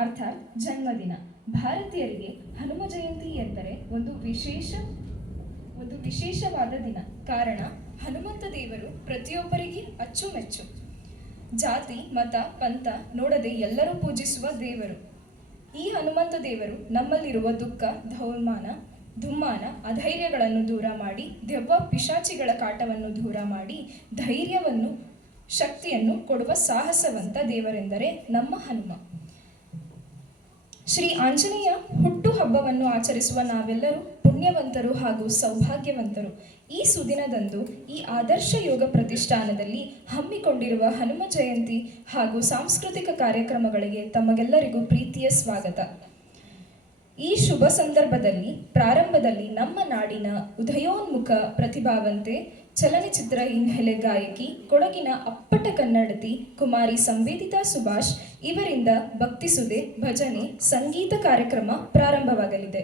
ಅರ್ಥಾತ್ ಜನ್ಮದಿನ. ಭಾರತೀಯರಿಗೆ ಹನುಮ ಜಯಂತಿ ಎಂದರೆ ಒಂದು ವಿಶೇಷವಾದ ದಿನ. ಕಾರಣ, ಹನುಮಂತ ದೇವರು ಪ್ರತಿಯೊಬ್ಬರಿಗೆ ಅಚ್ಚುಮೆಚ್ಚು. ಜಾತಿ ಮತ ಪಂಥ ನೋಡದೆ ಎಲ್ಲರೂ ಪೂಜಿಸುವ ದೇವರು. ಈ ಹನುಮಂತ ದೇವರು ನಮ್ಮಲ್ಲಿರುವ ದುಃಖ ದುಮ್ಮಾನ ಅಧೈರ್ಯಗಳನ್ನು ದೂರ ಮಾಡಿ, ದೆವ್ವ ಪಿಶಾಚಿಗಳ ಕಾಟವನ್ನು ದೂರ ಮಾಡಿ, ಧೈರ್ಯವನ್ನು ಶಕ್ತಿಯನ್ನು ಕೊಡುವ ಸಾಹಸವಂತ ದೇವರೆಂದರೆ ನಮ್ಮ ಹನುಮ. ಶ್ರೀ ಆಂಜನೇಯ ಹುಟ್ಟು ಹಬ್ಬವನ್ನು ಆಚರಿಸುವ ನಾವೆಲ್ಲರೂ ಪುಣ್ಯವಂತರು ಹಾಗೂ ಸೌಭಾಗ್ಯವಂತರು. ಈ ಸುದಿನದಂದು ಈ ಆದರ್ಶ ಯೋಗ ಪ್ರತಿಷ್ಠಾನದಲ್ಲಿ ಹಮ್ಮಿಕೊಂಡಿರುವ ಹನುಮ ಜಯಂತಿ ಹಾಗೂ ಸಾಂಸ್ಕೃತಿಕ ಕಾರ್ಯಕ್ರಮಗಳಿಗೆ ತಮಗೆಲ್ಲರಿಗೂ ಪ್ರೀತಿಯ ಸ್ವಾಗತ. ಈ ಶುಭ ಸಂದರ್ಭದಲ್ಲಿ ಪ್ರಾರಂಭದಲ್ಲಿ ನಮ್ಮ ನಾಡಿನ ಉದಯೋನ್ಮುಖ ಪ್ರತಿಭಾವಂತೆ, ಚಲನಚಿತ್ರ ಹಿನ್ನೆಲೆ ಗಾಯಕಿ, ಕೊಡಗಿನ ಅಪ್ಪಟ ಕನ್ನಡತಿ ಕುಮಾರಿ ಸಂವೇದಿತಾ ಸುಭಾಷ್ ಇವರಿಂದ ಭಕ್ತಿಸುದೆ, ಭಜನೆ, ಸಂಗೀತ ಕಾರ್ಯಕ್ರಮ ಪ್ರಾರಂಭವಾಗಲಿದೆ.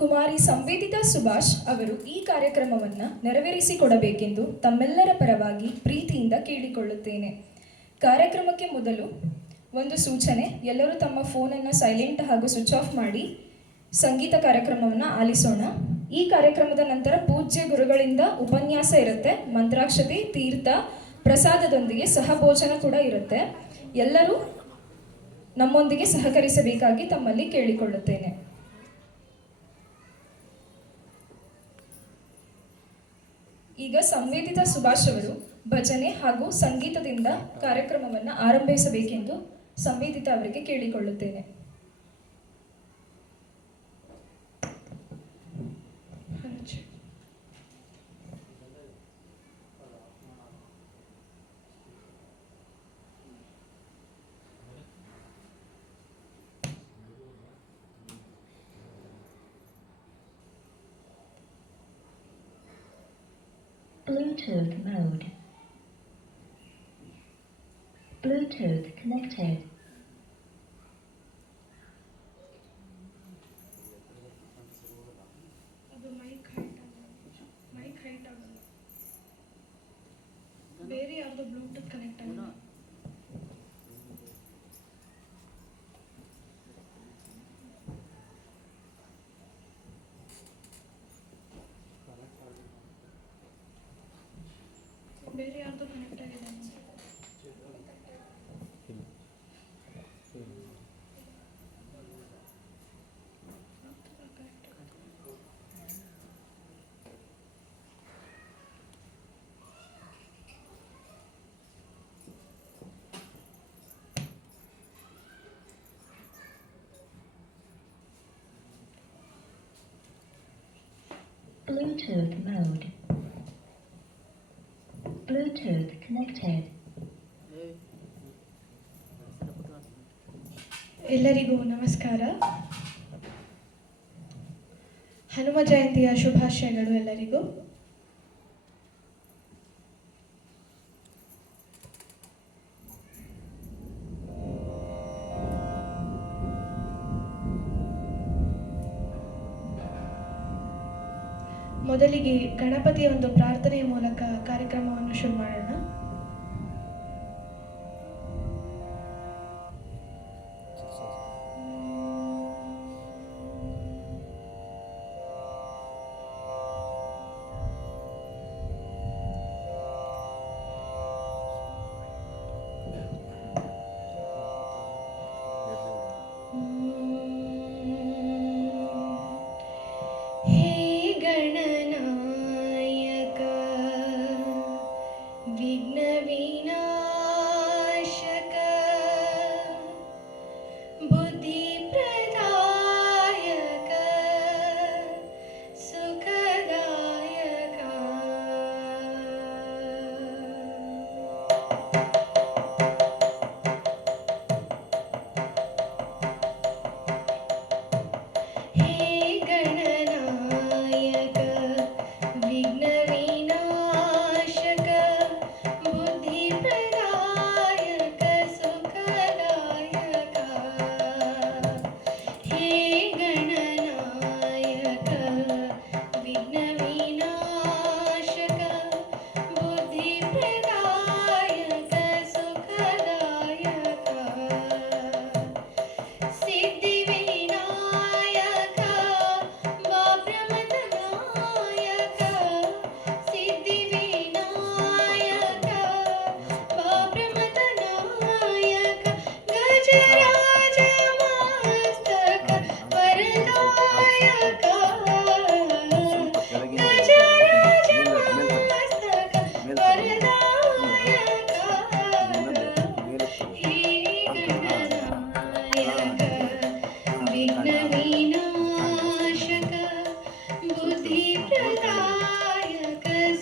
ಕುಮಾರಿ ಸಂವೇದಿತಾ ಸುಭಾಷ್ ಅವರು ಈ ಕಾರ್ಯಕ್ರಮವನ್ನು ನೆರವೇರಿಸಿಕೊಡಬೇಕೆಂದು ತಮ್ಮೆಲ್ಲರ ಪರವಾಗಿ ಪ್ರೀತಿಯಿಂದ ಕೇಳಿಕೊಳ್ಳುತ್ತೇನೆ. ಕಾರ್ಯಕ್ರಮಕ್ಕೆ ಮೊದಲು ಒಂದು ಸೂಚನೆ: ಎಲ್ಲರೂ ತಮ್ಮ ಫೋನನ್ನು ಸೈಲೆಂಟ್ ಹಾಗೂ ಸ್ವಿಚ್ ಆಫ್ ಮಾಡಿ ಸಂಗೀತ ಕಾರ್ಯಕ್ರಮವನ್ನು ಆಲಿಸೋಣ. ಈ ಕಾರ್ಯಕ್ರಮದ ನಂತರ ಪೂಜ್ಯ ಗುರುಗಳಿಂದ ಉಪನ್ಯಾಸ ಇರುತ್ತೆ, ಮಂತ್ರಾಕ್ಷತೆ, ತೀರ್ಥ ಪ್ರಸಾದದೊಂದಿಗೆ ಸಹಭೋಜನ ಕೂಡ ಇರುತ್ತೆ. ಎಲ್ಲರೂ ನಮ್ಮೊಂದಿಗೆ ಸಹಕರಿಸಬೇಕಾಗಿ ತಮ್ಮಲ್ಲಿ ಕೇಳಿಕೊಳ್ಳುತ್ತೇನೆ. ಈಗ ಸಂವೇದಿತಾ ಸುಭಾಷ್ ಅವರು ಭಜನೆ ಹಾಗೂ ಸಂಗೀತದಿಂದ ಕಾರ್ಯಕ್ರಮವನ್ನು ಆರಂಭಿಸಬೇಕೆಂದು ಸಂವೇದಿತಾ ಅವರಿಗೆ ಕೇಳಿಕೊಳ್ಳುತ್ತೇನೆ. Bluetooth mode. Bluetooth connected. ಅದು ಮೈಕ್ ಹೈಟ್ ಆಗಲ್ಲ. ಬೇರೆ ಯಾವುದು ಬ್ಲೂಟೂತ್ ಕನೆಕ್ಟ್ ಆಗಲ್ಲ. ಬೇರೆ ಯಾರ್ದು ಕನೆಕ್ಟ್ ಆಗಿದೆ. Bluetooth mode. Bluetooth connected. ಎಲ್ಲರಿಗೂ ನಮಸ್ಕಾರ. ಹನುಮ ಜಯಂತಿಯ ಶುಭಾಶಯಗಳು ಎಲ್ಲರಿಗೂ. ಮೊದಲಿಗೆ ಗಣಪತಿಯ ಒಂದು ಪ್ರಾರ್ಥನೆಯ ಮೂಲಕ ಕಾರ್ಯಕ್ರಮವನ್ನು ಶುರು ಮಾಡೋಣ. गजराज मस्तक वरदायक गजराज मस्तक वरदायक हे गणनायक विघ्न विनाशक बुद्धिप्रदायक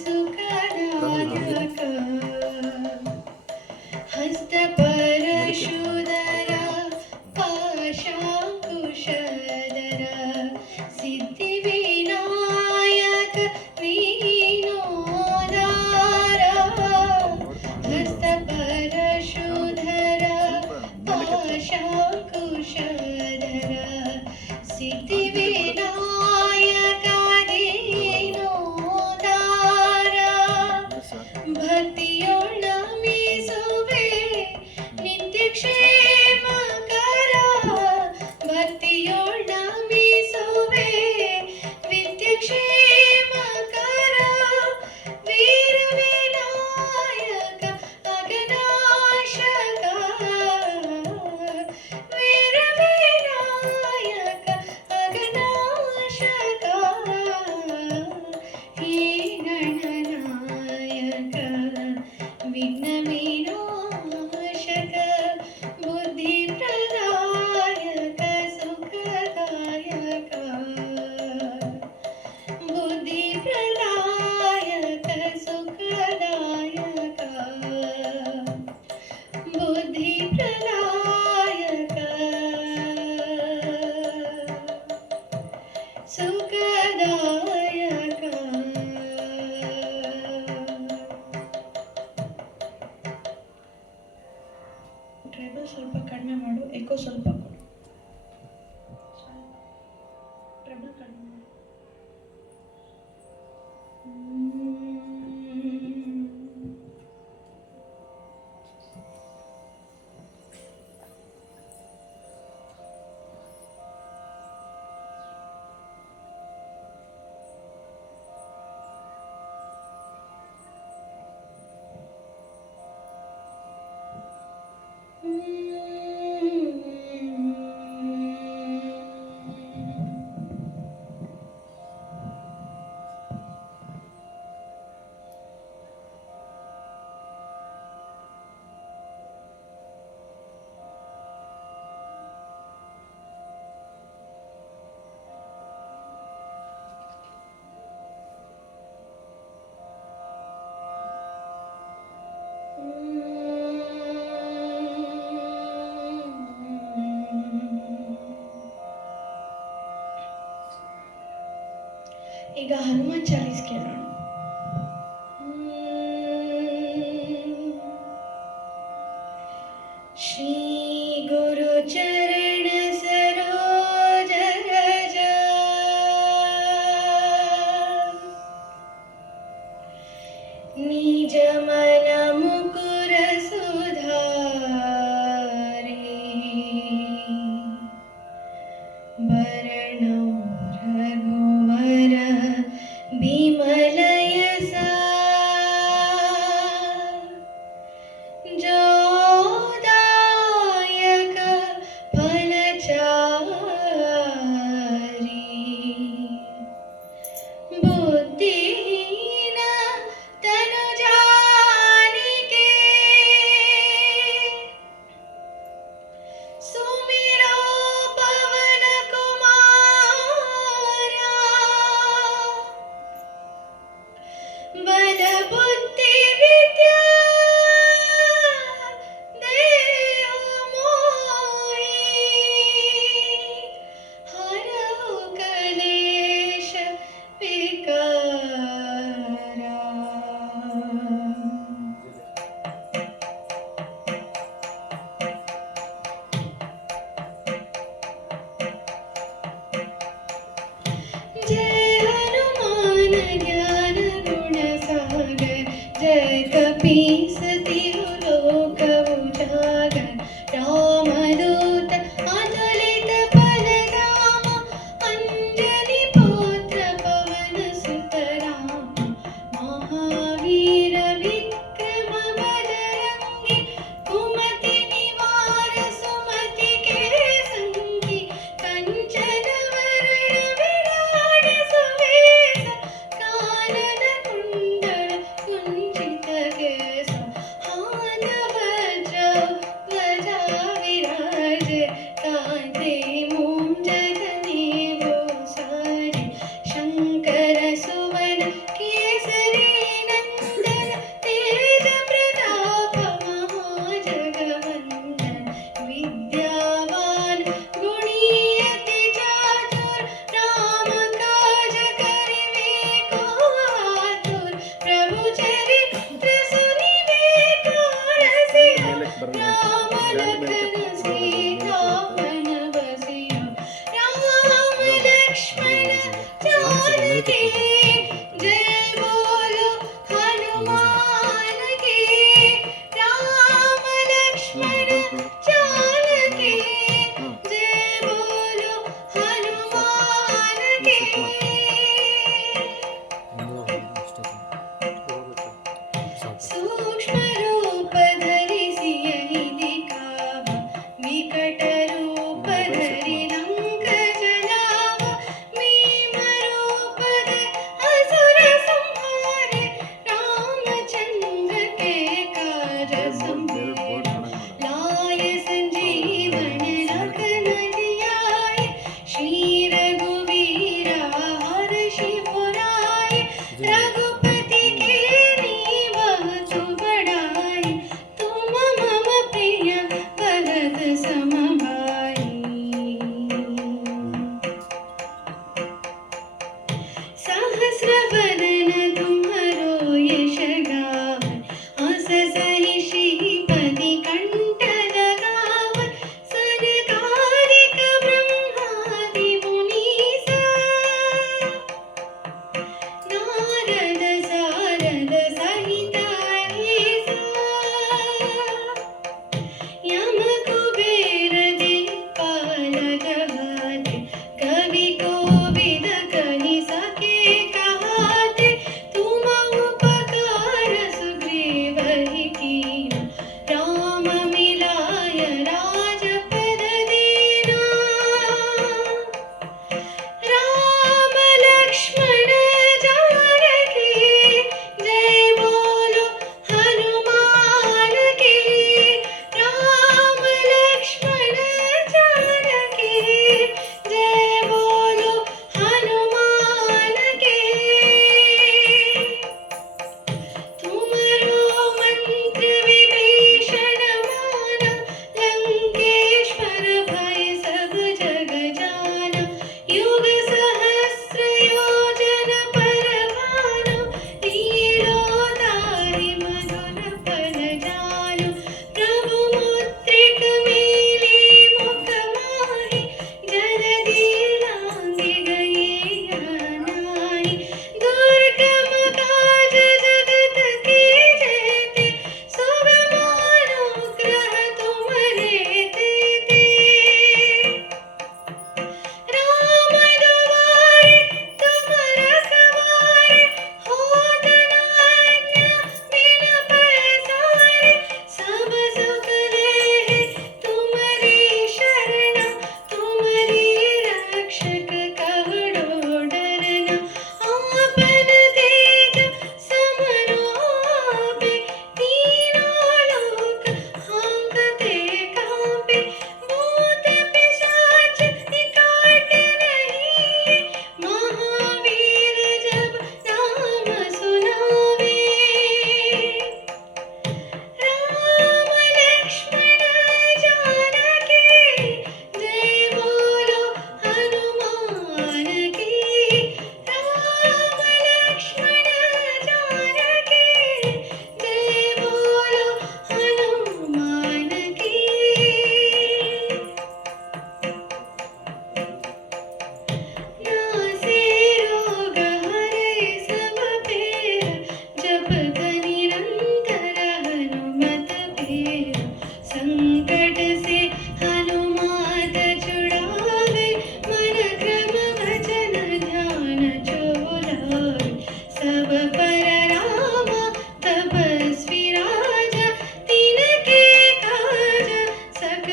सुखदायक हस्तपरशुधर पाशाकुशधर सिद्धिविनायक विनोदार हस्तपरशुधर पाशाकुशधर सिद्धिविनायक दीनोदार ಭಕ್ತಿಯೊಳಮಿಸುವೆ ನಿತ್ಯಕ್ಷೇಮಕರ ಭಕ್ತಿಯೊಳಮಿಸುವೆ ನಿತ್ಯಕ್ಷೇಮಕರ ವೀರ ವಿನಾಯಕ ಅಗನಾಶಕ ವೀರ ವಿನಾಯಕ ಅಗನಾಶಕ ಹೇ ಗಣನಾಯಕ ವಿಘ್ನ ವಿನಾಶಕ ಬುದ್ಧಿಪ್ರದಾಯಕ ಸುಖದಾಯಕ ಬುದ್ಧಿಪ್ರದಾಯಕ ಸುಖದಾಯಕ ಬುದ್ಧಿಪ್ರದಾಯಕ ಸುಖದಾಯಕ ಟ್ರೆಬಲ್ ಸ್ವಲ್ಪ ಕಡಿಮೆ ಮಾಡು ಎಕೋ ಸ್ವಲ್ಪ ಕೊಡು ಟ್ರೆಬಲ್ ಕಡಿಮೆ ಮಾಡು ಈಗ ಹನುಮಾನ್ ಚಾಲೀಸ್ ಕೇಳೋಣ. ಶ್ರೀ ಗುರು ಚರಣ ಸರೋಜ ರಜ ನಿಜ ಮನ ಮುಕುರ ಸುಧಾರಿ ಭರಣ ರಘುವರ ವಿಮಲ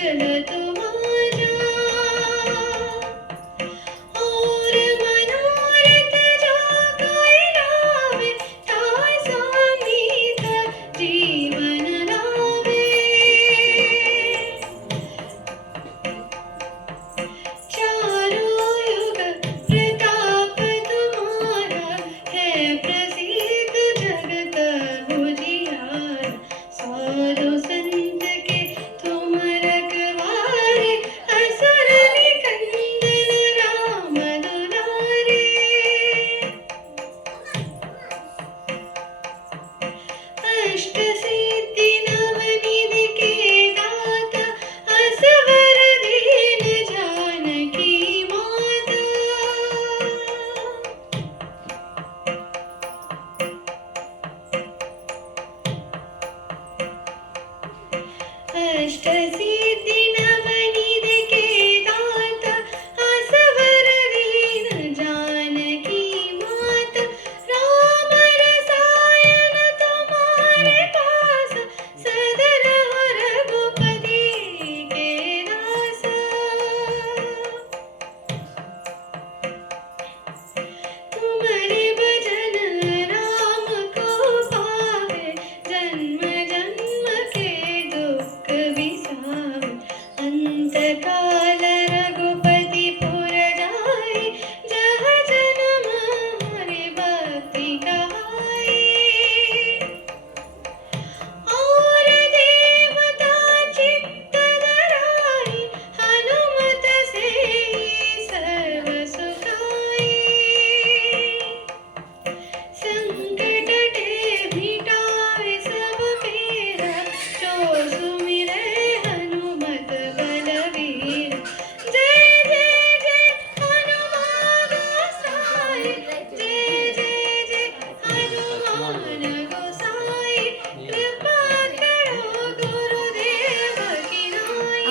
जगत तुम्हारा और मनोरथ जो कोई लावे ताय समीत जीवन लावे चारों युग प्रताप तुम्हारा है प्रसिद्ध जगत उजियार साधु संत के तुम रखवारे असुर निकंदन राम दुलारे अष्ट सिद्धि नवनिधि के दाता असवर दीन जानकी माता अष्ट सिद्धि नवनिधि के दाता असवर दीन जानकी माता राम रसायन तुम्हारे पास सदर हो रघुपति के दासा तुम्हारे भजन राम को पावे जन्म जन्म के दुख बिसावे अंत काल रघुपति पुर जाए जह जन्म हरि भक्ति कहाए और देवता चित्त धराई हनुमत से सर्व सुखाई संकट ते मिटावे सब पीरा जो सुमिरै हनुमत बलवीर जय जय जय हनुमान गोसाई जय जय जय हनुमान गोसाई कृपा करो गुरुदेव की नाई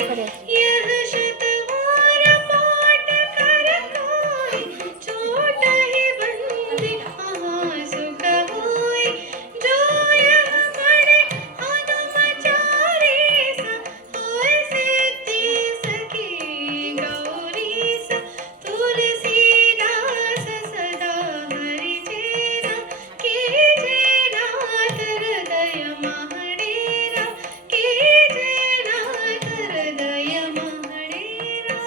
यह शतवार पाठ कर कोई छोट ही बंदी महा सुख होई जो यह पढ़े हनुम चालीसा होय सिद्धि सखी गौरीसा तुलसीदास सदा हरि चेरा कीजे नाथ हृदय महडेरा कीजे नाथ हृदय महडेरा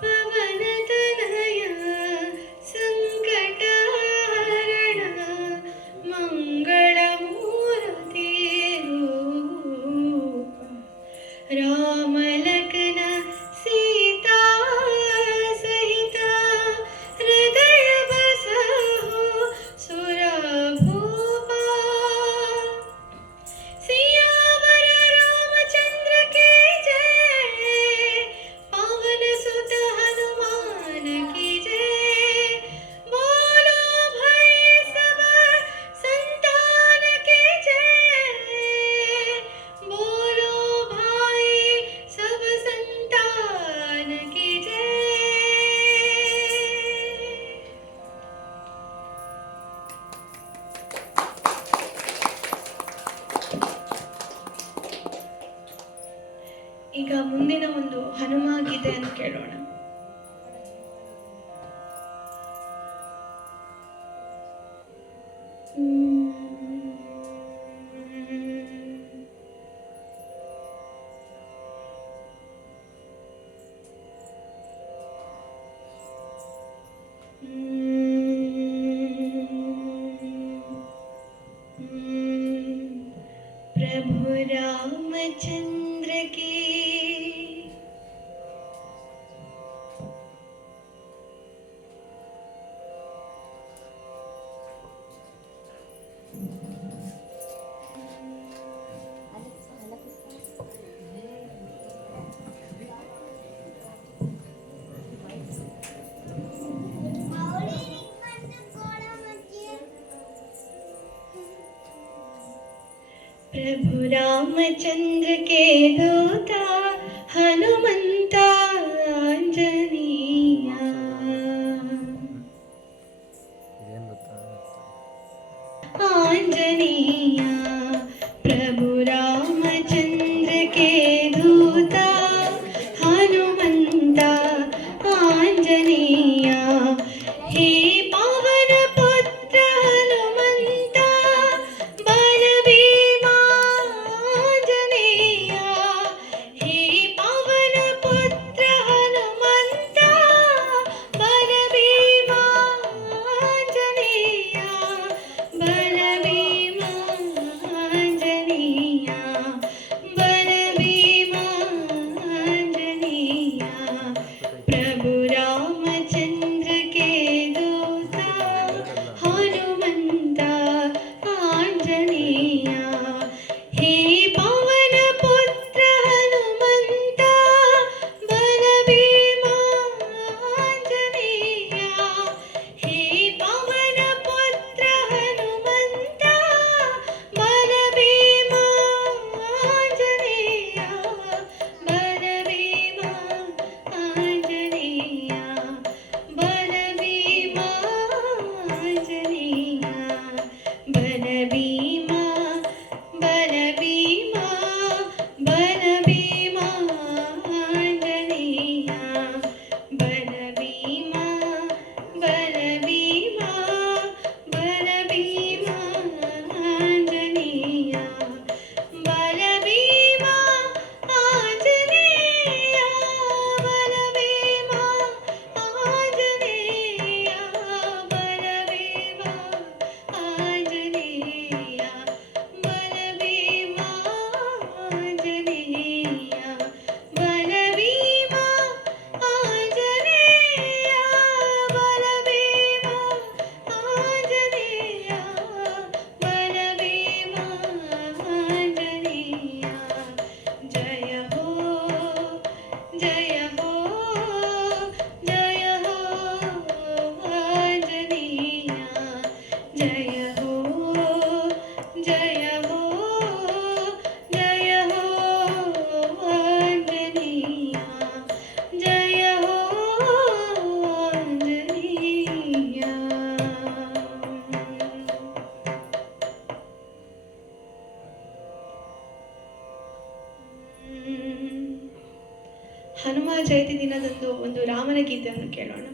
पवन तनया संकटहरण मंगलमूर्ति रूप राम लखन सीता सहित हृदय बसहु सुरभूपा सियावर रामचंद्र की जय पवन सुत हनुमान की जय बोलो भाई सब संतान की जय बोलो भाई सब संतान की जय ಈಗ ಮುಂದಿನ ಒಂದು ಹನುಮ ಗೀತೆಯನ್ನು ಕೇಳೋಣ. प्रभु रामचंद्र की प्रभु रामचंद्र के दूता हनुमंता आंजनेया ಹನುಮ ಜಯಂತಿ ದಿನದಂದು ಒಂದು ರಾಮನ ಗೀತೆಯನ್ನು ಕೇಳೋಣ.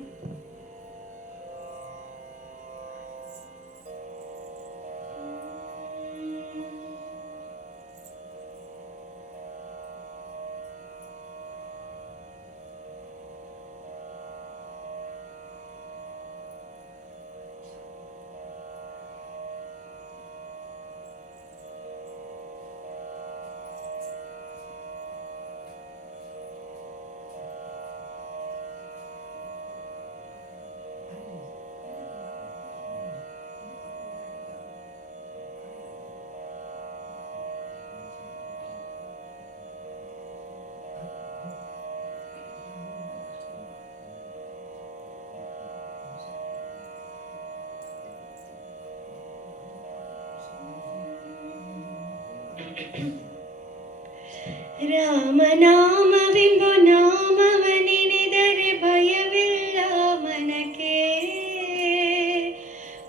ರಾಮನಾಮವೆಂಬ ನಾಮವ ನೆನೆದರೆ ಭಯವಿಲ್ಲ ಮನಕ್ಕೆ,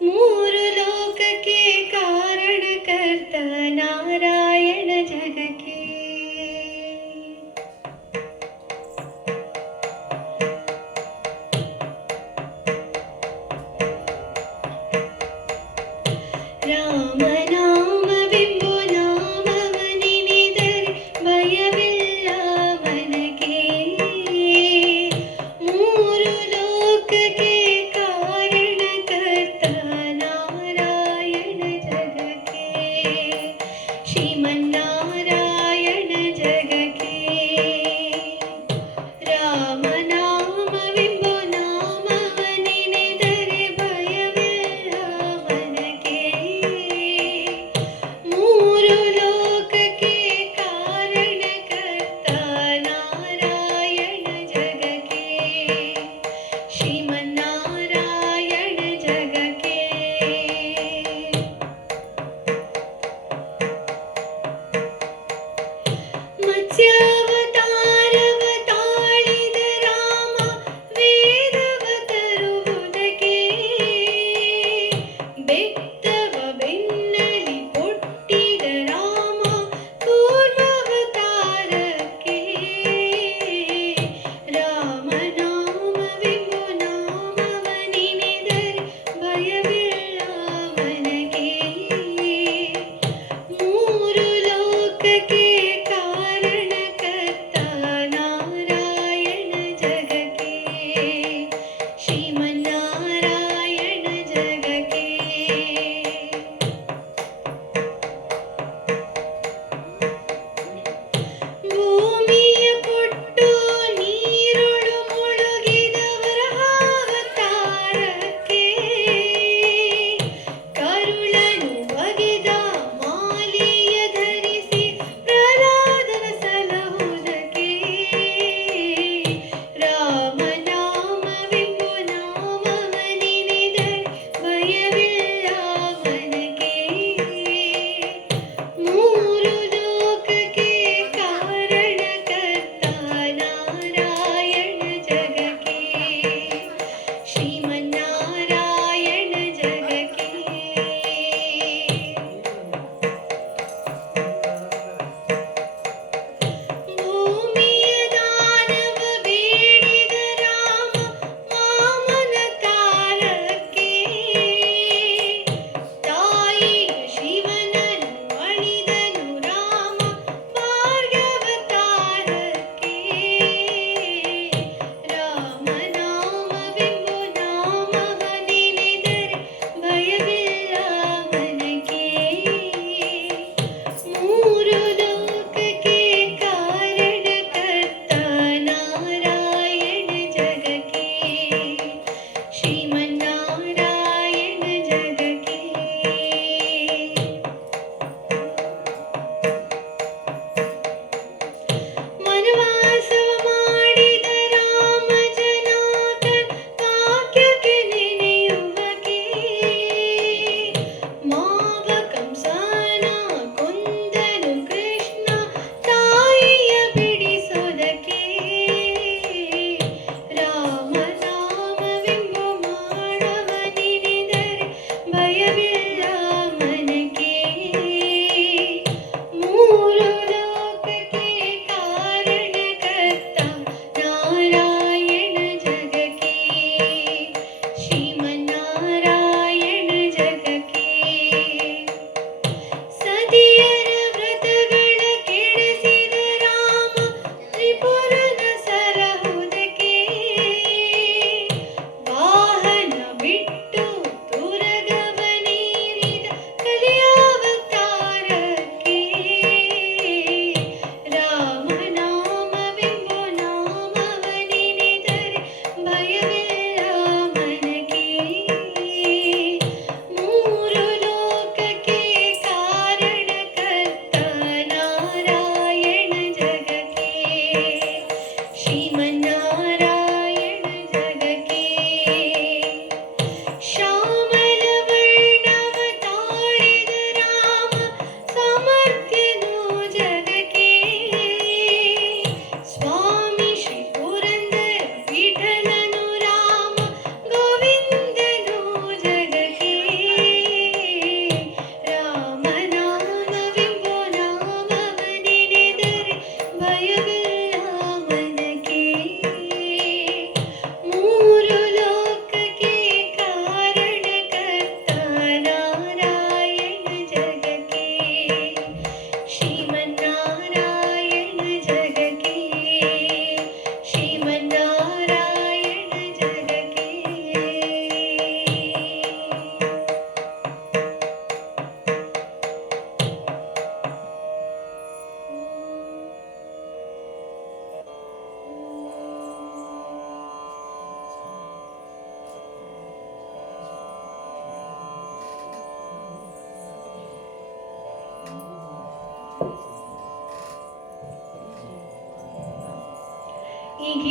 ಮೂರು ಲೋಕಕ್ಕೆ ಕಾರಣಕರ್ತ ನಾರಾಯಣ ಜಗಕ್ಕೆ. ರಾಮನಾಮವೆಂಬ ನಾಮವ ನೆನೆದರೆ ಭಯವಿಲ್ಲ ಮನಕ್ಕೆ, ಮೂರು ಲೋಕಕ್ಕೆ ಕಾರಣಕರ್ತ ನಾರಾಯಣ ಜಗಕ್ಕೆ, ಶ್ರೀಮನ್ನಾರಾಯಣ ಜಗಕ್ಕೆ. ರಾಮನಾಮವೆಂಬ ನಾಮವ ನೆನೆದರೆ ಭಯವಿಲ್ಲ ಮನಕ್ಕೆ,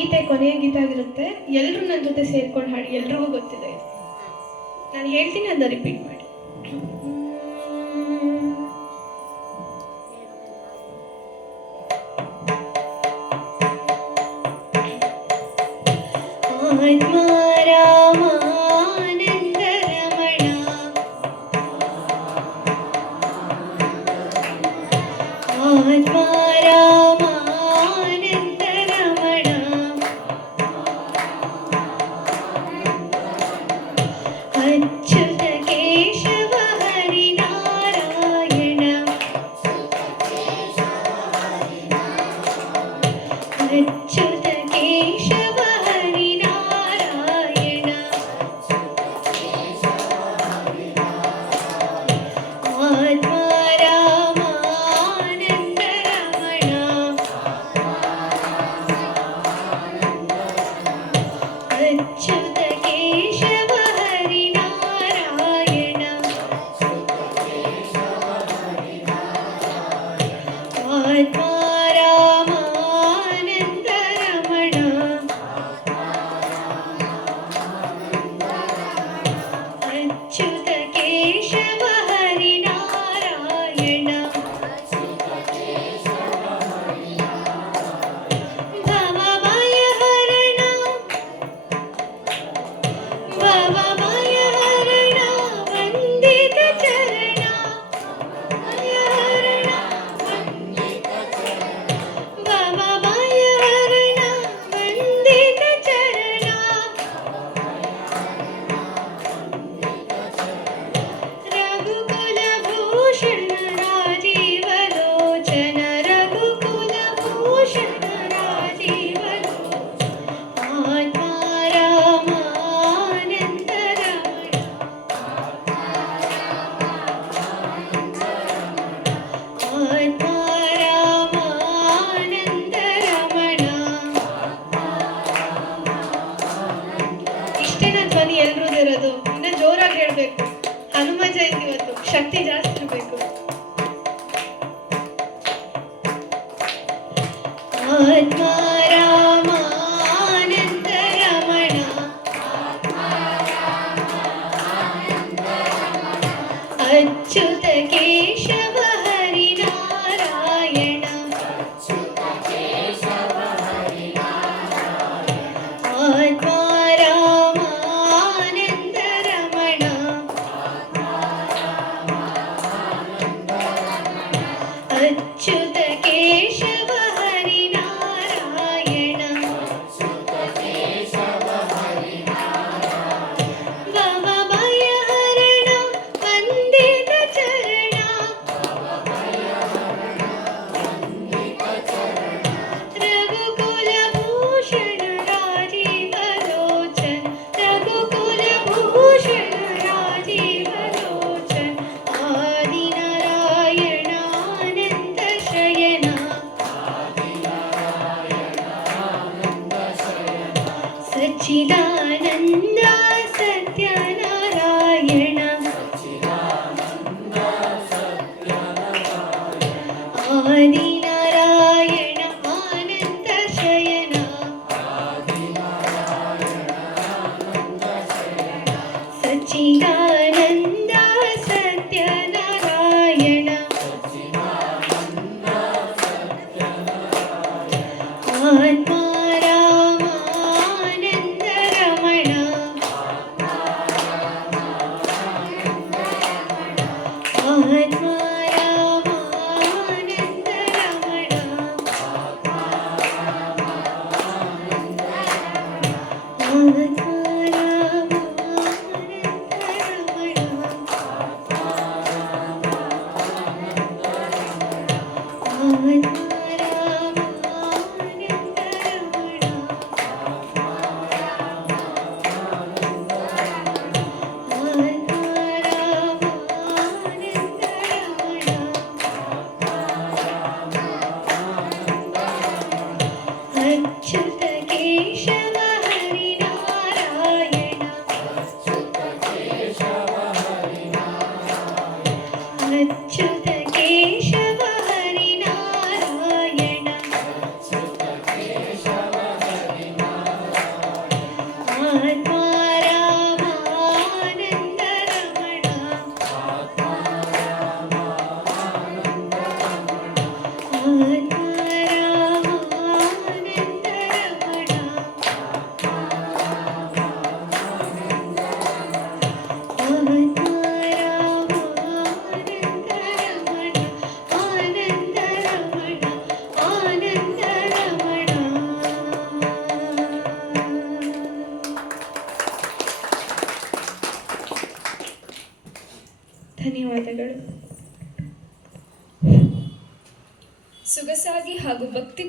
ಗೀತೆ ಕೊನೆಯ ಗೀತೆ ಆಗಿರುತ್ತೆ. ಎಲ್ಲರೂ ನನ್ನ ಜೊತೆ ಸೇರ್ಕೊಂಡು ಹಾಡಿ, ಎಲ್ರಿಗೂ ಗೊತ್ತಿದೆ ಇದು. ನಾನು ಹೇಳ್ತೀನಿ, ಅದನ್ನ ರಿಪೀಟ್ ಮಾಡಿ. ಆತ್ಮಾರಾಮಾನಂದ ರಮಣ ಆತ್ಮಾರಾಮಾನಂದ ರಮಣ ಅಚ್ಯುತ ಕೇಶವ ಹರಿನಾರಾಯಣ ಅಚ್ಯುತ ಕೇಶವ ಹರಿನಾರಾಯಣ ಆತ್ಮಾರಾಮಾನಂದ ರಮಣ ಅಚ್ಯುತ ಕೇಶವ ಹರಿನಾರಾಯಣ ಆತ್ಮಾರಾಮಾನಂದ ರಮಣ ಅಚ್ಯುತ ಕೇಶವ ಹರಿನಾರಾಯಣ ಭವಭಯ ಹರಣ ಭವಭಯ ಹರಣ ವಂದಿತ ಚರಣ ಹರಣ ಭವಭಯ ಹರಣ ವಂದಿತ ಚರಣ ರಘುಕುಲ ಭೂಷಣ ರಾಜೀವ ಲೋಚನ ರಘುಕುಲ ಭೂಷಣ ರಾಜೀವ ಆತ್ಮಾರಾಮಾನಂದ ರಮಣ ಆತ್ಮಾರಾಮಾನಂದ ರಮಣ. ಇಷ್ಟೇ ನನ್ನ ಧ್ವನಿ ಎಲ್ರೂ ಇರೋದು. ಇನ್ನ ಜೋರಾಗಿ ಹೇಳ್ಬೇಕು. ಹನುಮ ಜಯಂತಿ ಇವತ್ತು ಶಕ್ತಿ ಜಾಸ್ತಿ ಇರಬೇಕು. ಆತ್ಮಾರಾಮಾನಂದ ರಮಣ ಅಚ್ಯುತ ಕೇಶವ ಹರಿನಾರಾಯಣ ಆತ್ಮಾರಾಮಾನಂದ ರಮಣ ಅಚ್ಯುತ ಕೇಶವ ಹರಿನಾರಾಯಣ ಭವಭಯ ಹರಣ ವಂದಿತ ಚರಣ ರಘುಕುಲ ಭೂಷಣ ರಾಜೀವ ಲೋಚನ ರಘುಕುಲ ಭೂಷಣ ರಾಜೀವ ಲೋಚನ ಆದಿನಾರಾಯಣ ಆನಂದ ಶಯನ ಸಚ್ಚಿದಾನಂದ ಸತ್ಯನಾರಾಯಣ ಆದಿನಾರಾಯಣ ಆನಂದ ಶಯನ ಸಚ್ಚಿದಾನಂದ ಸತ್ಯನಾರಾಯಣ ಆತ್ಮಾರಾಮಾನಂದ ರಮಣ ಆತ್ಮಾರಾಮಾನಂದ ರಮಣ ಅಚ್ಯುತ ಕೇಶವ ಹರಿನಾರಾಯಣ ಅಚ್ಯುತ ಕೇಶವ ಹರಿನಾರಾಯಣ ಧನ್ಯವಾದಗಳು. ಸೊಗಸಾಗಿ ಹಾಗೂ ಭಕ್ತಿ